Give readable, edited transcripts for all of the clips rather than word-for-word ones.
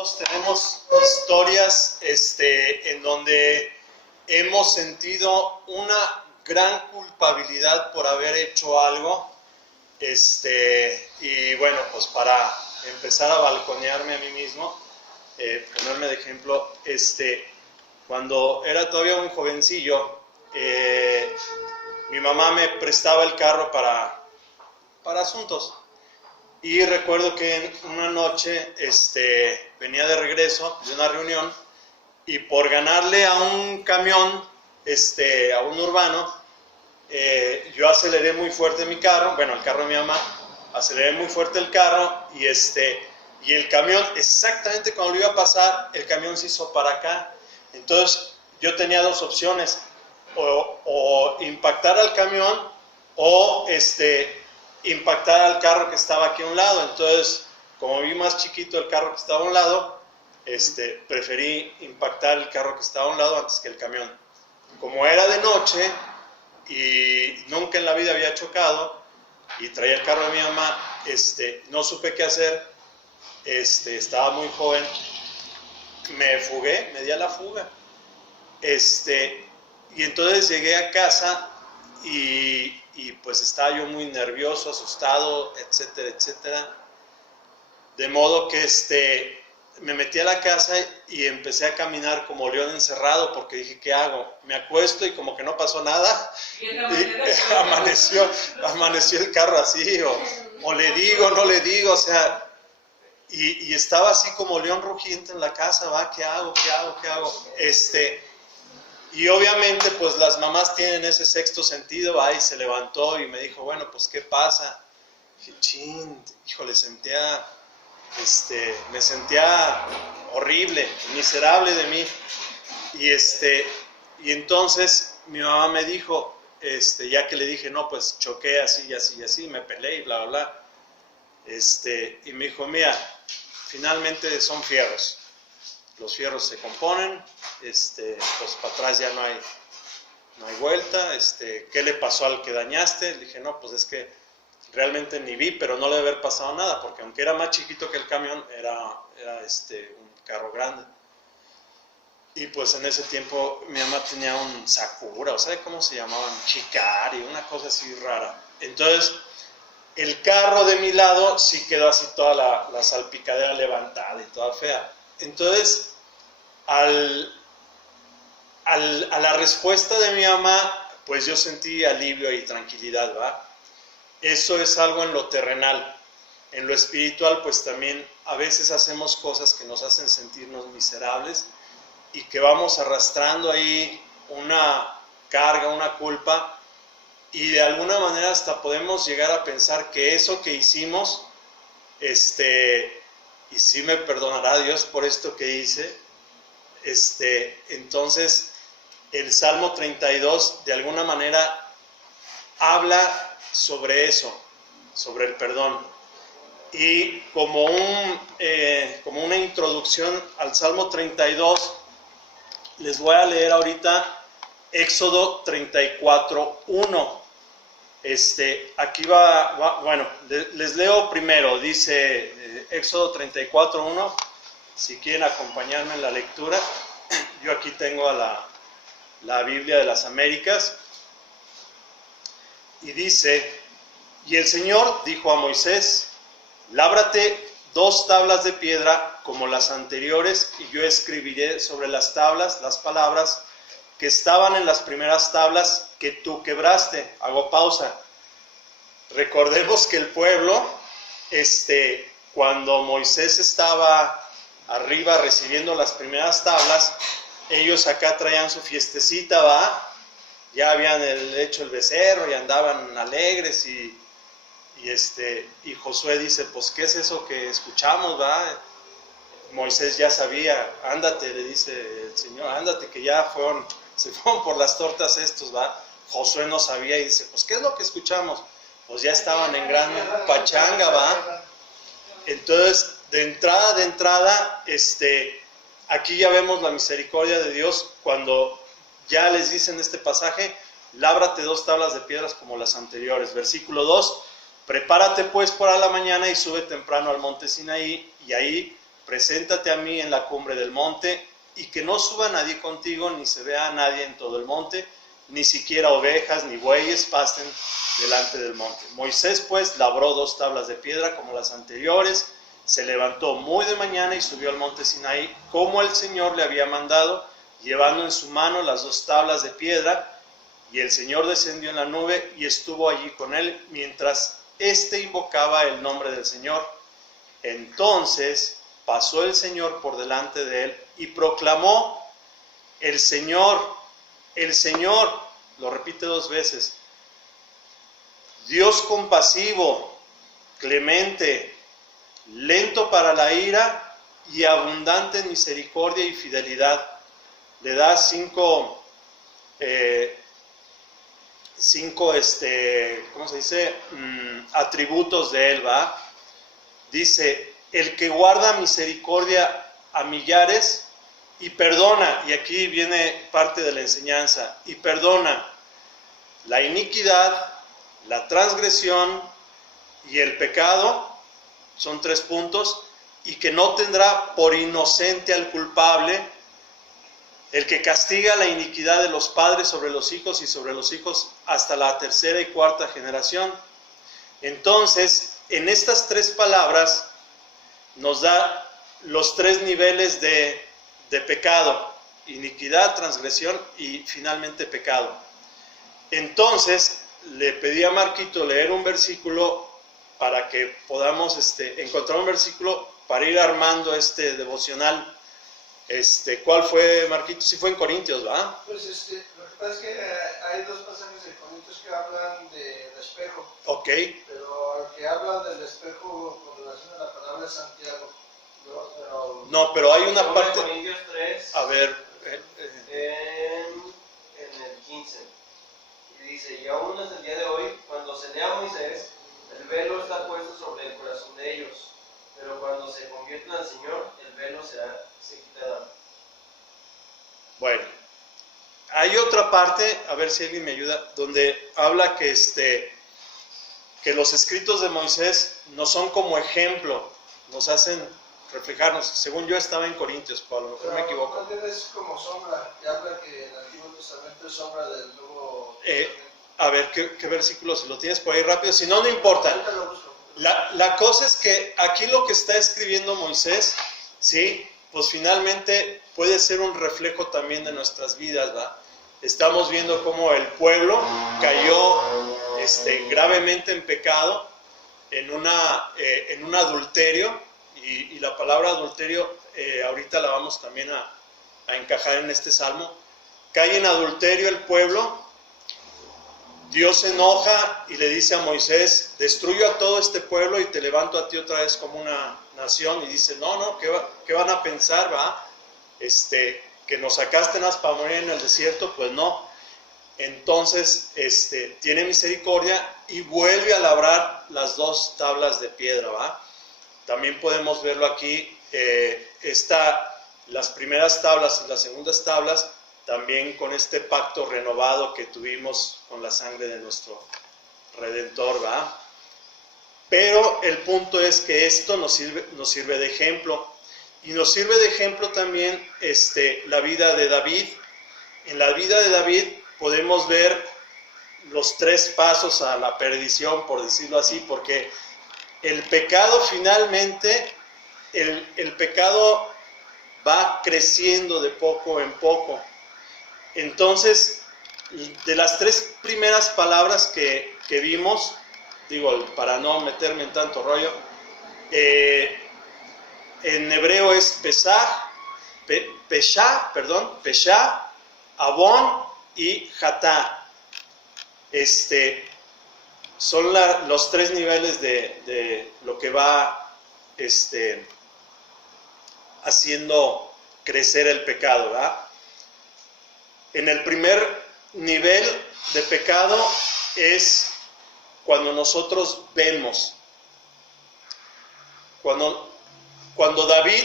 todos tenemos historias en donde hemos sentido una gran culpabilidad por haber hecho algo. Y bueno, pues para empezar a balconearme a mí mismo, ponerme de ejemplo, cuando era todavía un jovencillo, mi mamá me prestaba el carro para asuntos. Y recuerdo que una noche venía de regreso de una reunión y por ganarle a un camión, a un urbano, yo aceleré muy fuerte mi carro, bueno, el carro de mi mamá, aceleré muy fuerte el carro y el camión, exactamente cuando lo iba a pasar, el camión se hizo para acá. Entonces yo tenía dos opciones, o impactar al camión o impactar al carro que estaba aquí a un lado. Entonces, como vi más chiquito el carro que estaba a un lado, preferí impactar el carro que estaba a un lado antes que el camión. Como era de noche y nunca en la vida había chocado y traía el carro de mi mamá, no supe qué hacer, estaba muy joven, me fugué, me di a la fuga. Y entonces llegué a casa y pues estaba yo muy nervioso, asustado, etcétera, etcétera. De modo que me metí a la casa y empecé a caminar como león encerrado porque dije, ¿qué hago? Me acuesto y como que no pasó nada. Y amaneció el carro así, o le digo, no le digo, o sea, y estaba así como león rugiente en la casa, ¿va? ¿Qué hago? ¿Qué hago? ¿Qué hago? Y obviamente pues las mamás tienen ese sexto sentido, ¿va? Y se levantó y me dijo, bueno, pues ¿qué pasa? Dije, chin, híjole, me sentía horrible, miserable de mí. Y entonces mi mamá me dijo, ya que le dije, no, pues choqué así y así y así, me peleé y bla, bla, bla. Y me dijo, mira, finalmente son fierros. Los fierros se componen, pues para atrás ya no hay vuelta. ¿Qué le pasó al que dañaste? Le dije, no, pues es que realmente ni vi, pero no le debe haber pasado nada, porque aunque era más chiquito que el camión, era un carro grande. Y pues en ese tiempo mi mamá tenía un Sakura, o sea, ¿cómo se llamaban? Chicari, una cosa así rara. Entonces, el carro de mi lado sí quedó así toda la salpicadera levantada y toda fea. Entonces, a la respuesta de mi mamá, pues yo sentí alivio y tranquilidad, ¿va? Eso es algo en lo terrenal. En lo espiritual, pues también a veces hacemos cosas que nos hacen sentirnos miserables y que vamos arrastrando ahí una carga, una culpa, y de alguna manera hasta podemos llegar a pensar que eso que hicimos, y sí me perdonará Dios por esto que hice. Entonces el Salmo 32 de alguna manera habla sobre eso, sobre el perdón. Y como una introducción al Salmo 32, les voy a leer ahorita Éxodo 34:1. Aquí bueno, les leo primero, dice Éxodo 34:1. Si quieren acompañarme en la lectura, yo aquí tengo la Biblia de las Américas. Y dice, y el Señor dijo a Moisés, lábrate 2 tablas de piedra como las anteriores, y yo escribiré sobre las tablas las palabras que estaban en las primeras tablas que tú quebraste. Hago pausa. Recordemos que el pueblo, cuando Moisés estaba arriba recibiendo las primeras tablas, ellos acá traían su fiestecita, ¿va? Ya habían hecho el becerro y andaban alegres y Josué dice, pues ¿qué es eso que escuchamos, va? Moisés ya sabía, ándate, le dice el Señor, ándate que ya se fueron por las tortas estos, va. Josué no sabía y dice, pues ¿qué es lo que escuchamos? Pues ya estaban en gran pachanga, va. Entonces, de entrada, aquí ya vemos la misericordia de Dios cuando ya les dice en este pasaje, lábrate 2 tablas de piedras como las anteriores. Versículo 2, prepárate pues para la mañana y sube temprano al monte Sinaí, y ahí preséntate a mí en la cumbre del monte, y que no suba nadie contigo, ni se vea a nadie en todo el monte, ni siquiera ovejas ni bueyes pasten delante del monte. Moisés pues labró 2 tablas de piedra como las anteriores, se levantó muy de mañana y subió al monte Sinaí, como el Señor le había mandado, llevando en su mano las 2 tablas de piedra, y el Señor descendió en la nube y estuvo allí con él, mientras éste invocaba el nombre del Señor. Entonces pasó el Señor por delante de él y proclamó: el Señor, lo repite 2 veces, Dios compasivo, clemente, lento para la ira y abundante en misericordia y fidelidad. Le da 5 ¿cómo se dice? Atributos de él, ¿va? Dice: el que guarda misericordia a millares y perdona, y aquí viene parte de la enseñanza, y perdona la iniquidad, la transgresión y el pecado, son 3 puntos, y que no tendrá por inocente al culpable, el que castiga la iniquidad de los padres sobre los hijos y sobre los hijos hasta la 3ª y 4ª generación. Entonces, en estas 3 palabras nos da los 3 niveles de pecado: iniquidad, transgresión y finalmente pecado. Entonces, le pedí a Marquito leer un versículo para que podamos encontrar un versículo para ir armando este devocional. ¿Cuál fue, Marquito? Sí fue en Corintios, ¿verdad? Pues lo que pasa es que hay 2 pasajes de Corintios que hablan del espejo. Ok. Pero el que habla del espejo con relación a la palabra de Santiago. No, pero hay una parte... Corintios 3. A ver. En el 15. Y dice: y aún hasta el día de hoy, cuando se lea a Moisés, el velo está puesto sobre el corazón de ellos. Pero cuando se conviertan al Señor, el velo se quitará. Bueno, hay otra parte, a ver si alguien me ayuda, donde habla que los escritos de Moisés no son como ejemplo, nos hacen reflejarnos. Según yo estaba en Corintios, pero a lo mejor me equivoco. Es como sombra, que habla que el Antiguo Testamento es sombra del Nuevo Testamento. A ver, ¿qué versículo? Si lo tienes por ahí rápido, si no, no importa. Ahorita lo busco. La cosa es que aquí lo que está escribiendo Moisés, ¿sí? Pues finalmente puede ser un reflejo también de nuestras vidas, ¿verdad? Estamos viendo cómo el pueblo cayó gravemente en pecado, en un adulterio, y la palabra adulterio ahorita la vamos también a encajar en este salmo. Cae en adulterio el pueblo. Dios se enoja y le dice a Moisés: destruyo a todo este pueblo y te levanto a ti otra vez como una nación. Y dice: no, ¿qué van a pensar, va? Que nos sacaste para morir en el desierto. Pues no. Entonces tiene misericordia y vuelve a labrar las 2 tablas de piedra, va. También podemos verlo aquí, las primeras tablas y las segundas tablas, también con este pacto renovado que tuvimos con la sangre de nuestro Redentor, ¿va? Pero el punto es que esto nos sirve de ejemplo. Y nos sirve de ejemplo también la vida de David. En la vida de David podemos ver los 3 pasos a la perdición, por decirlo así, porque el pecado finalmente, el pecado va creciendo de poco en poco. Entonces, de las 3 primeras palabras que vimos, digo, para no meterme en tanto rollo, en hebreo es Pesha, Abón y Jatá. Son los 3 niveles de lo que va haciendo crecer el pecado, ¿verdad? En el primer nivel de pecado es cuando nosotros vemos. Cuando David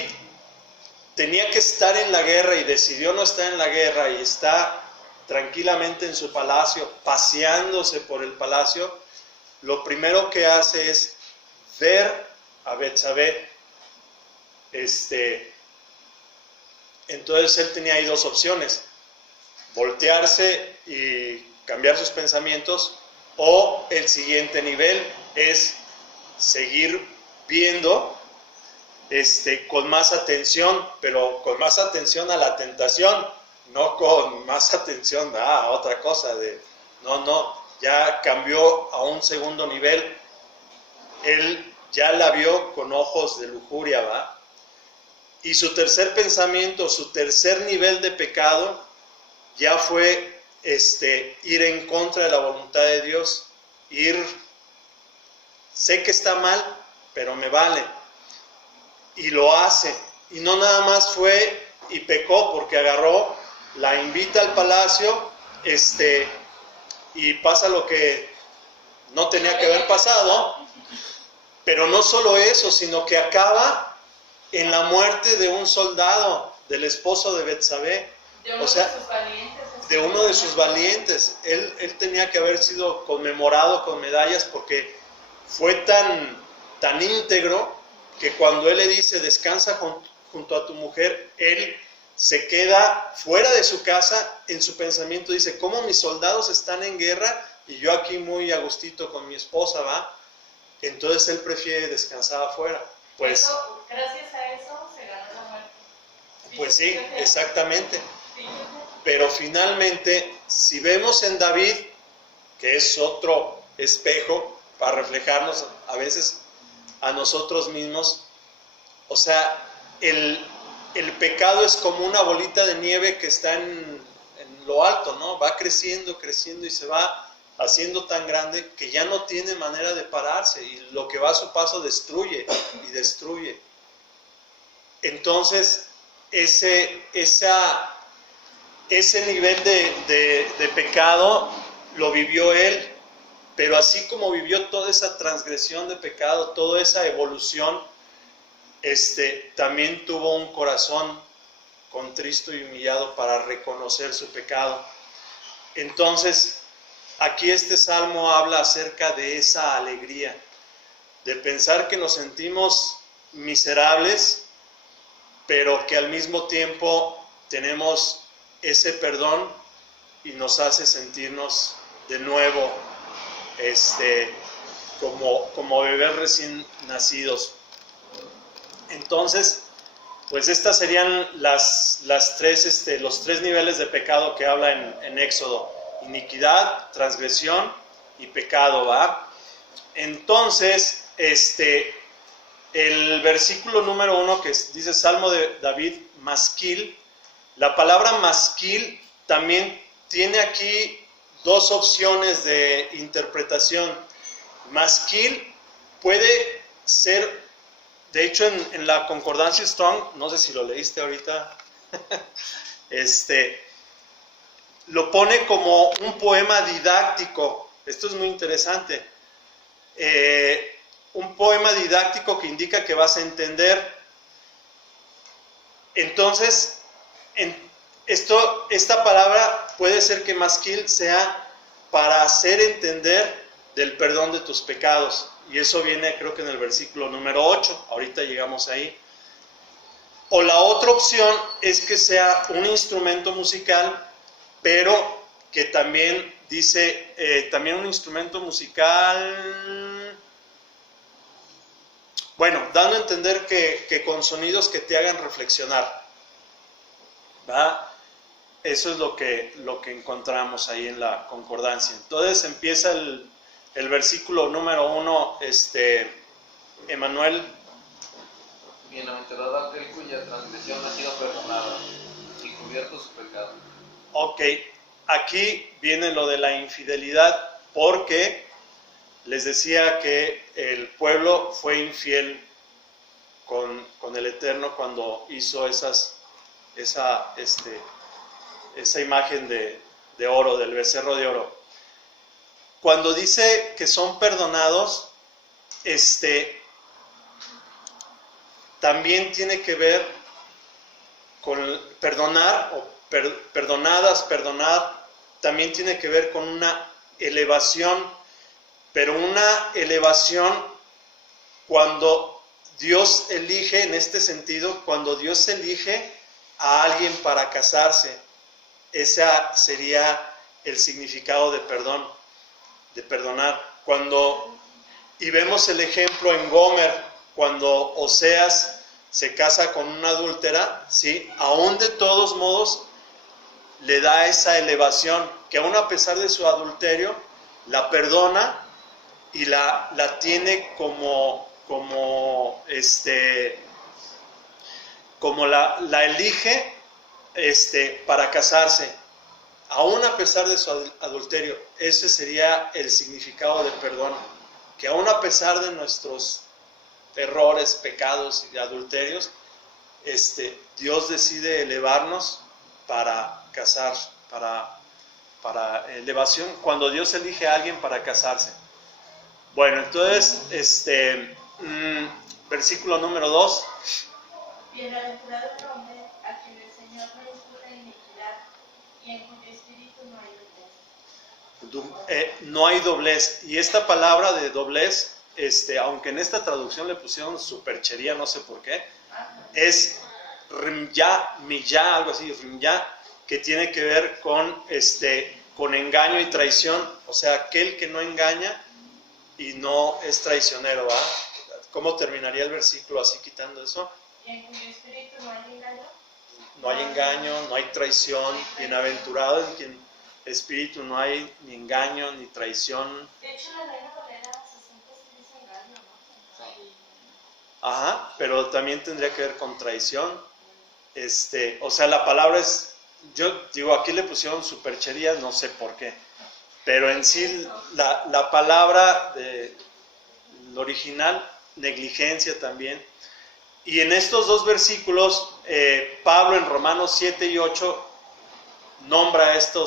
tenía que estar en la guerra y decidió no estar en la guerra y está tranquilamente en su palacio, paseándose por el palacio, lo primero que hace es ver a Betsabé. Entonces él tenía ahí dos opciones: voltearse y cambiar sus pensamientos, o el siguiente nivel es seguir viendo con más atención, pero con más atención a la tentación, no con más atención a otra cosa. No, ya cambió a un segundo nivel. Él ya la vio con ojos de lujuria, ¿va? Y su tercer pensamiento, su tercer nivel de pecado, ya fue ir en contra de la voluntad de Dios, sé que está mal, pero me vale, y lo hace. Y no nada más fue y pecó, porque agarró, la invita al palacio, y pasa lo que no tenía que haber pasado, pero no solo eso, sino que acaba en la muerte de un soldado, del esposo de Betsabé, de uno de sus valientes. Él tenía que haber sido conmemorado con medallas, porque fue tan íntegro que cuando él le dice descansa junto a tu mujer, él se queda fuera de su casa. En su pensamiento dice: ¿cómo mis soldados están en guerra y yo aquí muy a gustito con mi esposa, va? Entonces él prefiere descansar afuera. Pues gracias a eso se ganó la muerte. Pues sí, exactamente. Pero finalmente, si vemos en David, que es otro espejo para reflejarnos a veces a nosotros mismos, o sea, el pecado es como una bolita de nieve que está en lo alto, ¿no? Va creciendo y se va haciendo tan grande que ya no tiene manera de pararse, y lo que va a su paso destruye y destruye. Entonces, ese nivel de pecado lo vivió él, pero así como vivió toda esa transgresión de pecado, toda esa evolución, también tuvo un corazón contristo y humillado para reconocer su pecado. Entonces, aquí este salmo habla acerca de esa alegría, de pensar que nos sentimos miserables, pero que al mismo tiempo tenemos ese perdón y nos hace sentirnos de nuevo como bebés recién nacidos. Entonces, pues estas serían los tres niveles de pecado que habla en Éxodo: iniquidad, transgresión y pecado, ¿va? Entonces, el versículo número 1 que dice Salmo de David, masquil, la palabra masquil también tiene aquí dos opciones de interpretación. Masquil puede ser, de hecho en la concordancia Strong, no sé si lo leíste ahorita, lo pone como un poema didáctico. Esto es muy interesante. Un poema didáctico que indica que vas a entender. Entonces, esta palabra puede ser que masquil sea para hacer entender del perdón de tus pecados. Y eso viene, creo que en el versículo número 8. Ahorita llegamos ahí. O la otra opción es que sea un instrumento musical, pero que también dice, también un instrumento musical, bueno, dando a entender que con sonidos que te hagan reflexionar, ¿va? Eso es lo que encontramos ahí en la concordancia. Entonces empieza el versículo número 1, Emanuel. Bienaventurado aquel cuya transgresión ha sido perdonada y cubierto su pecado. Ok, aquí viene lo de la infidelidad, porque les decía que el pueblo fue infiel con el Eterno cuando hizo esa imagen de oro, del becerro de oro. Cuando dice que son perdonados, también tiene que ver con perdonar, o perdonar, también tiene que ver con una elevación, pero una elevación cuando Dios elige en este sentido, cuando Dios elige a alguien para casarse, ese sería el significado de perdón, de perdonar. Y vemos el ejemplo en Gomer, cuando Oseas se casa con una adúltera, ¿sí? Aún de todos modos le da esa elevación, que aún a pesar de su adulterio, la perdona y la tiene como la elige para casarse, aún a pesar de su adulterio. Ese sería el significado del perdón, que aún a pesar de nuestros errores, pecados y adulterios, Dios decide elevarnos para casar, para elevación, cuando Dios elige a alguien para casarse. Bueno, entonces, versículo número 2. Bienaventurado el hombre a quien el Señor no impute iniquidad y en cuyo espíritu no hay doblez. No hay doblez. Y esta palabra de doblez, aunque en esta traducción le pusieron superchería, no sé por qué, es rimya, miyá, algo así, rimya, que tiene que ver con engaño y traición. O sea, aquel que no engaña y no es traicionero, ¿va? ¿Cómo terminaría el versículo así quitando eso? ¿Y en cuyo espíritu no hay engaño? No hay engaño, no hay traición. Bienaventurado en quien espíritu no hay ni engaño ni traición. De hecho, la Reina Valera 60 sí dice engaño, ¿no? Ajá, pero también tendría que ver con traición. O sea, la palabra es, yo digo, aquí le pusieron superchería, no sé por qué. Pero en sí, la palabra del original, negligencia también. Y en estos dos versículos, Pablo en Romanos 7 y 8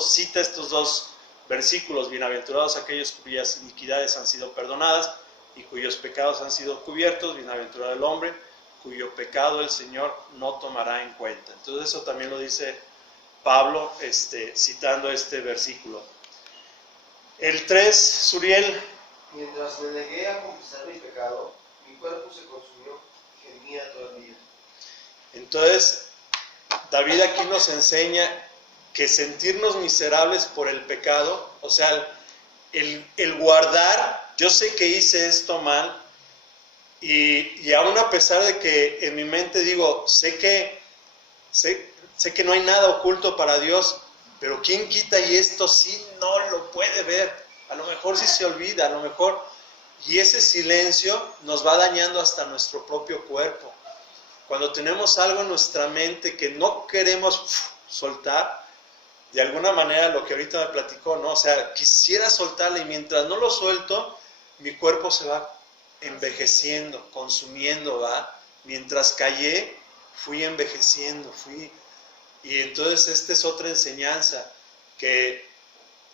cita estos dos versículos: bienaventurados aquellos cuyas iniquidades han sido perdonadas y cuyos pecados han sido cubiertos, bienaventurado el hombre cuyo pecado el Señor no tomará en cuenta. Entonces eso también lo dice Pablo, citando este versículo. El 3, Suriel. Mientras me negué a confesar mi pecado, mi cuerpo se consumió, gemía todo el día. Entonces, David aquí nos enseña que sentirnos miserables por el pecado, o sea, el guardar, yo sé que hice esto mal, y aún a pesar de que en mi mente digo, sé que no hay nada oculto para Dios, pero ¿quién quita y esto sí no lo puede ver? A lo mejor sí se olvida, a lo mejor, y ese silencio nos va dañando hasta nuestro propio cuerpo. Cuando tenemos algo en nuestra mente que no queremos soltar, de alguna manera lo que ahorita me platicó, ¿no? O sea, quisiera soltarle y mientras no lo suelto, mi cuerpo se va envejeciendo, consumiendo, ¿va? Mientras callé, fui envejeciendo, y entonces esta es otra enseñanza, que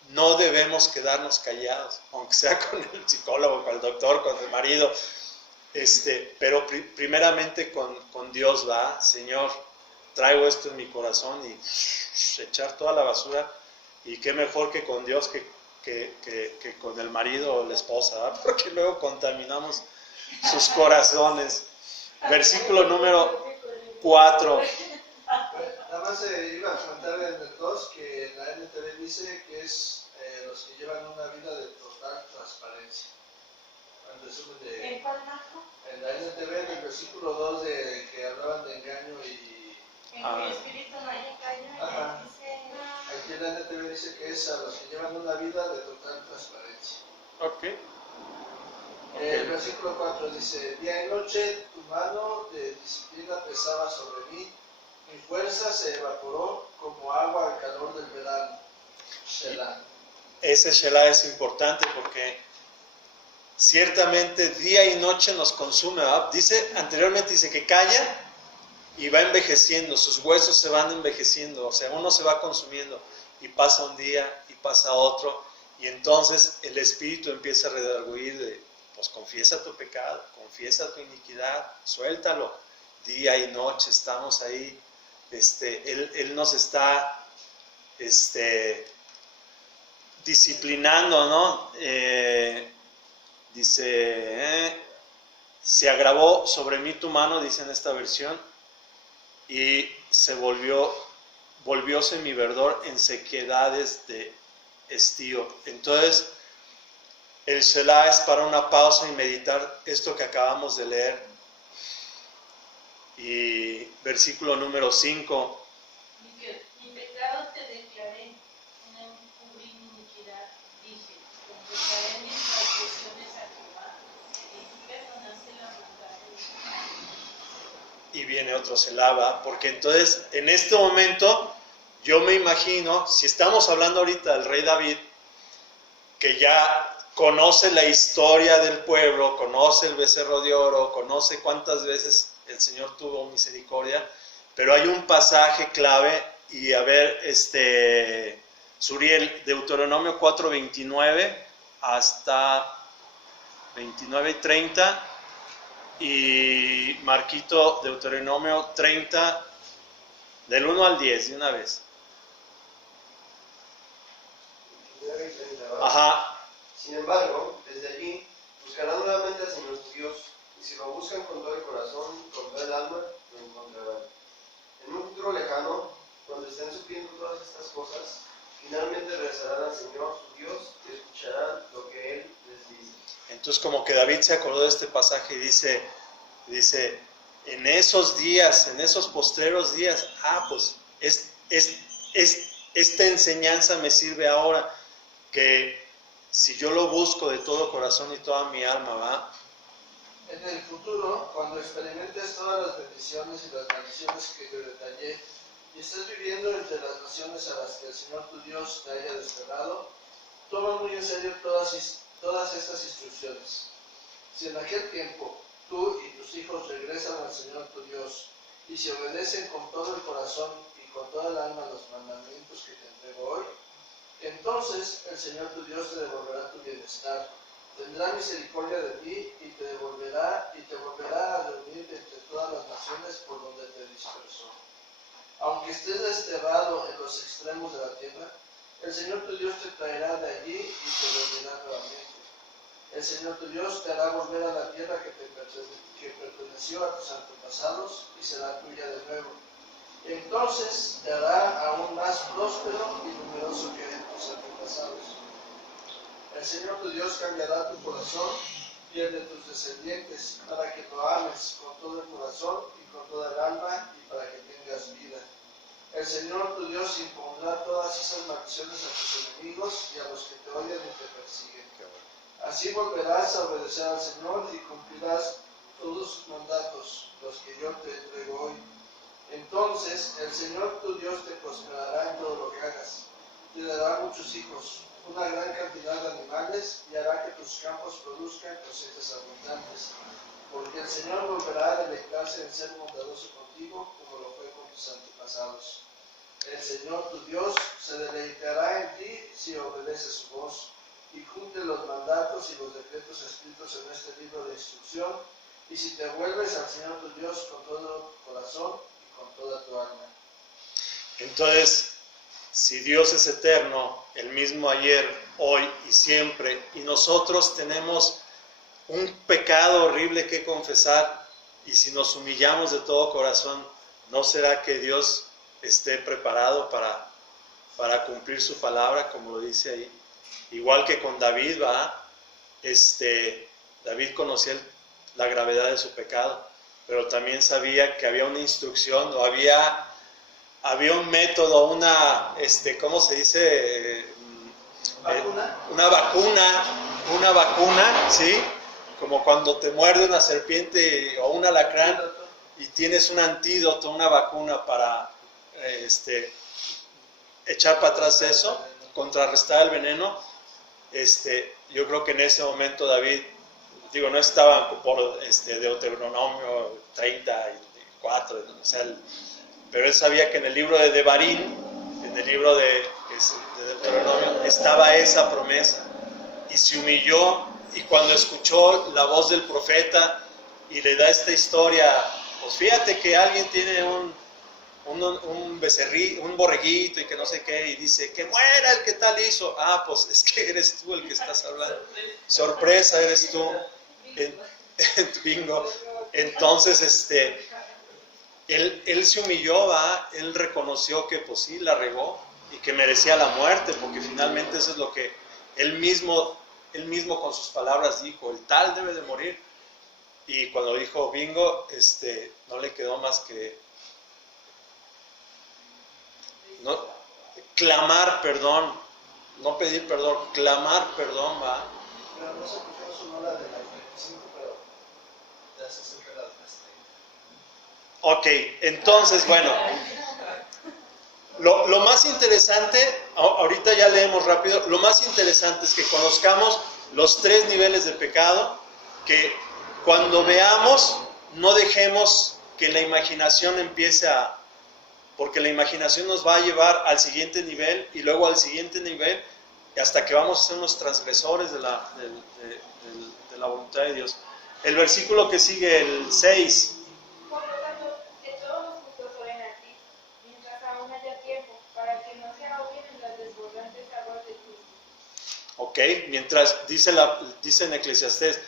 no debemos quedarnos callados, aunque sea con el psicólogo, con el doctor, con el marido, pero primeramente con Dios, ¿va? Señor, traigo esto en mi corazón y echar toda la basura, y qué mejor que con Dios que con el marido o la esposa, ¿va? Porque luego contaminamos sus corazones. Versículo número 4. Nada más iba a comentar en el 2 que la NTV dice que es los que llevan una vida de total transparencia. En resumen ¿En cuál marco? en la NTV, en el versículo 2 de que hablaban de engaño y... En cuyo espíritu no hay engaño. Ajá. Dice... Aquí en la NTV dice que es a los que llevan una vida de total transparencia. Ok. El versículo 4 dice: día y noche tu mano de disciplina pesaba sobre mí, mi fuerza se evaporó como agua al calor del verano. Shelah. Ese Shelah es importante porque ciertamente día y noche nos consume, ¿verdad? Anteriormente dice que calla y va envejeciendo, sus huesos se van envejeciendo, o sea, uno se va consumiendo y pasa un día y pasa otro, y entonces el espíritu empieza a redarguir de, pues confiesa tu pecado, confiesa tu iniquidad, suéltalo. Día y noche estamos ahí, Él nos está disciplinando, ¿no? Dice, se agravó sobre mí tu mano, dice en esta versión, y volvióse mi verdor en sequedades de estío. Entonces, el Selah es para una pausa y meditar esto que acabamos de leer. Y versículo número 5. Mi pecado te declaré, no encubrí mi iniquidad, dije, confesaré mis transgresiones a Jehová, y tú perdonaste la maldad de mi alma. Y viene otro Selah, porque entonces en este momento yo me imagino, si estamos hablando ahorita del rey David, que ya conoce la historia del pueblo, conoce el becerro de oro, conoce cuántas veces el Señor tuvo misericordia, pero hay un pasaje clave, y a ver, Suriel, Deuteronomio 4:29 hasta 29:30, y Marquito, Deuteronomio 30, del 1 al 10, de una vez. Ajá. Sin embargo, desde allí buscarán nuevamente al Señor tu Dios, y si lo buscan con todo el corazón y con toda el alma, lo encontrarán. En un futuro lejano, cuando estén sufriendo todas estas cosas, finalmente regresarán al Señor su Dios y escucharán lo que Él les dice. Entonces, como que David se acordó de este pasaje y dice, en esos días, en esos postreros días, pues esta enseñanza me sirve ahora, que si yo lo busco de todo corazón y toda mi alma, ¿va? En el futuro, cuando experimentes todas las bendiciones y las maldiciones que te detallé, y estés viviendo entre las naciones a las que el Señor tu Dios te haya desterrado, toma muy en serio todas estas instrucciones. Si en aquel tiempo tú y tus hijos regresan al Señor tu Dios, y si obedecen con todo el corazón y con toda el alma los mandamientos que te entrego hoy, entonces el Señor tu Dios te devolverá tu bienestar, tendrá misericordia de ti y te volverá a reunir entre todas las naciones por donde te dispersó. Aunque estés desterrado en los extremos de la tierra, el Señor tu Dios te traerá de allí y te reunirá nuevamente. El Señor tu Dios te hará volver a la tierra que perteneció a tus antepasados y será tuya de nuevo. Entonces te hará aún más próspero y numeroso que tus antepasados. El Señor tu Dios cambiará tu corazón y el de tus descendientes, para que lo ames con todo el corazón y con toda el alma, y para que tengas vida. El Señor tu Dios impondrá todas esas maldiciones a tus enemigos y a los que te odian y te persiguen. Así volverás a obedecer al Señor y cumplirás todos sus mandatos, los que yo te entrego hoy. Entonces el Señor tu Dios te prosperará en todo lo que hagas, te dará muchos hijos, una gran cantidad de animales, y hará que tus campos produzcan cosechas abundantes, porque el Señor volverá a deleitarse en ser bondadoso contigo, como lo fue con tus antepasados. El Señor tu Dios se deleitará en ti si obedeces su voz, y cumple los mandatos y los decretos escritos en este libro de instrucción, y si te vuelves al Señor tu Dios con todo tu corazón y con toda tu alma. Entonces, si Dios es eterno, el mismo ayer, hoy y siempre, y nosotros tenemos un pecado horrible que confesar, y si nos humillamos de todo corazón, ¿no será que Dios esté preparado para cumplir su palabra, como lo dice ahí? Igual que con David, David conocía la gravedad de su pecado, pero también sabía que había una instrucción, o había un método, ¿cómo se dice? ¿Vacuna? Una vacuna, ¿sí? Como cuando te muerde una serpiente o un alacrán y tienes un antídoto, una vacuna para echar para atrás eso, contrarrestar el veneno. Yo creo que en ese momento David, no estaba por Deuteronomio 34, pero él sabía que en el libro de Devarim, en el libro de Deuteronomio, estaba esa promesa, y se humilló, y cuando escuchó la voz del profeta y le da esta historia, pues fíjate que alguien tiene un becerrí, un borreguito y que no sé qué, y dice, que muera el que tal hizo. Pues es que eres tú el que estás hablando. Sorpresa, eres tú. Bingo. Entonces, él se humilló, ¿va? Él reconoció que pues sí, la regó y que merecía la muerte, porque finalmente eso es lo que él mismo con sus palabras dijo, el tal debe de morir. Y cuando dijo bingo, no le quedó más que clamar perdón, no pedir perdón, clamar perdón, ¿va? Pero no sé por qué no sonó la de la 25, pero ya se acerca la de las 30. Ok, entonces, bueno, lo más interesante, ahorita ya leemos rápido, lo más interesante es que conozcamos los 3 niveles de pecado, que cuando veamos, no dejemos que la imaginación empiece porque la imaginación nos va a llevar al siguiente nivel y luego al siguiente nivel, hasta que vamos a ser unos transgresores de la voluntad de Dios. El versículo que sigue, el 6. Por lo tanto, que todos los justos oren a ti, mientras aún haya tiempo, para que no se ahoguen en las desbordantes aguas del juicio. Ok, mientras dice en Eclesiastés,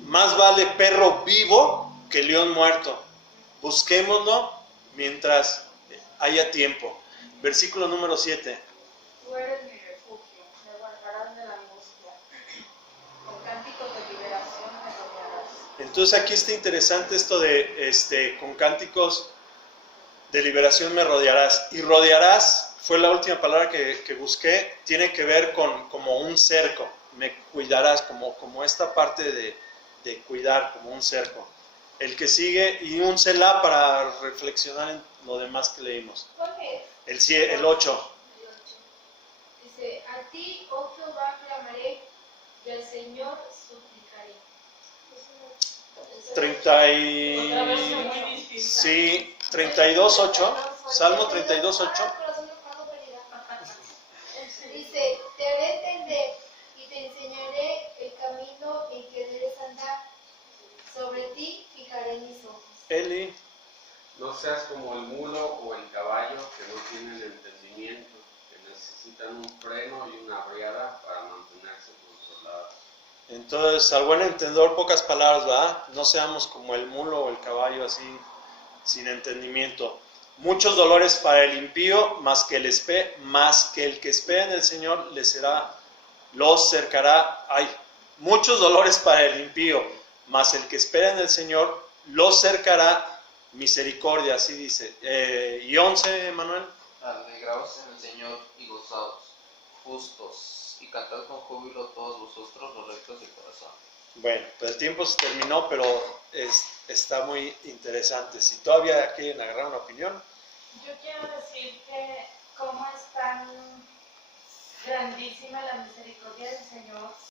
más vale perro vivo que león muerto. Busquémoslo mientras haya tiempo. Versículo número 7. Tú eres mi refugio, me guardarás de la angustia. Con cánticos de liberación me rodearás. Entonces aquí está interesante esto de con cánticos de liberación me rodearás. Y rodearás fue la última palabra que busqué, tiene que ver con como un cerco. Me cuidarás, como esta parte de cuidar, como un cerco. El que sigue, y un Selah para reflexionar en lo demás que leímos. ¿Cuál es? El 8. Dice, a ti, oh Jehová, clamaré, y al Señor suplicaré. 32:8. Salmo 32:8. Dice, te haré entender y te enseñaré el camino en que debes andar. Sobre ti fijaré mis ojos. Eli. No seas como el mulo o el caballo que no tienen entendimiento, que necesitan un freno y una riada para mantenerse controlados. Entonces, al buen entendedor, pocas palabras, ¿verdad? No seamos como el mulo o el caballo así, sin entendimiento. Muchos dolores para el impío, más que el que espera en el Señor los cercará. Hay muchos dolores para el impío, mas el que espera en el Señor los cercará misericordia, así dice. ¿Y 11, Manuel? Alegraos en el Señor y gozaos, justos, y cantad con júbilo todos vosotros los rectos de corazón. Bueno, pues el tiempo se terminó, pero está muy interesante. Si todavía quieren agarrar una opinión. Yo quiero decir que cómo es tan grandísima la misericordia del Señor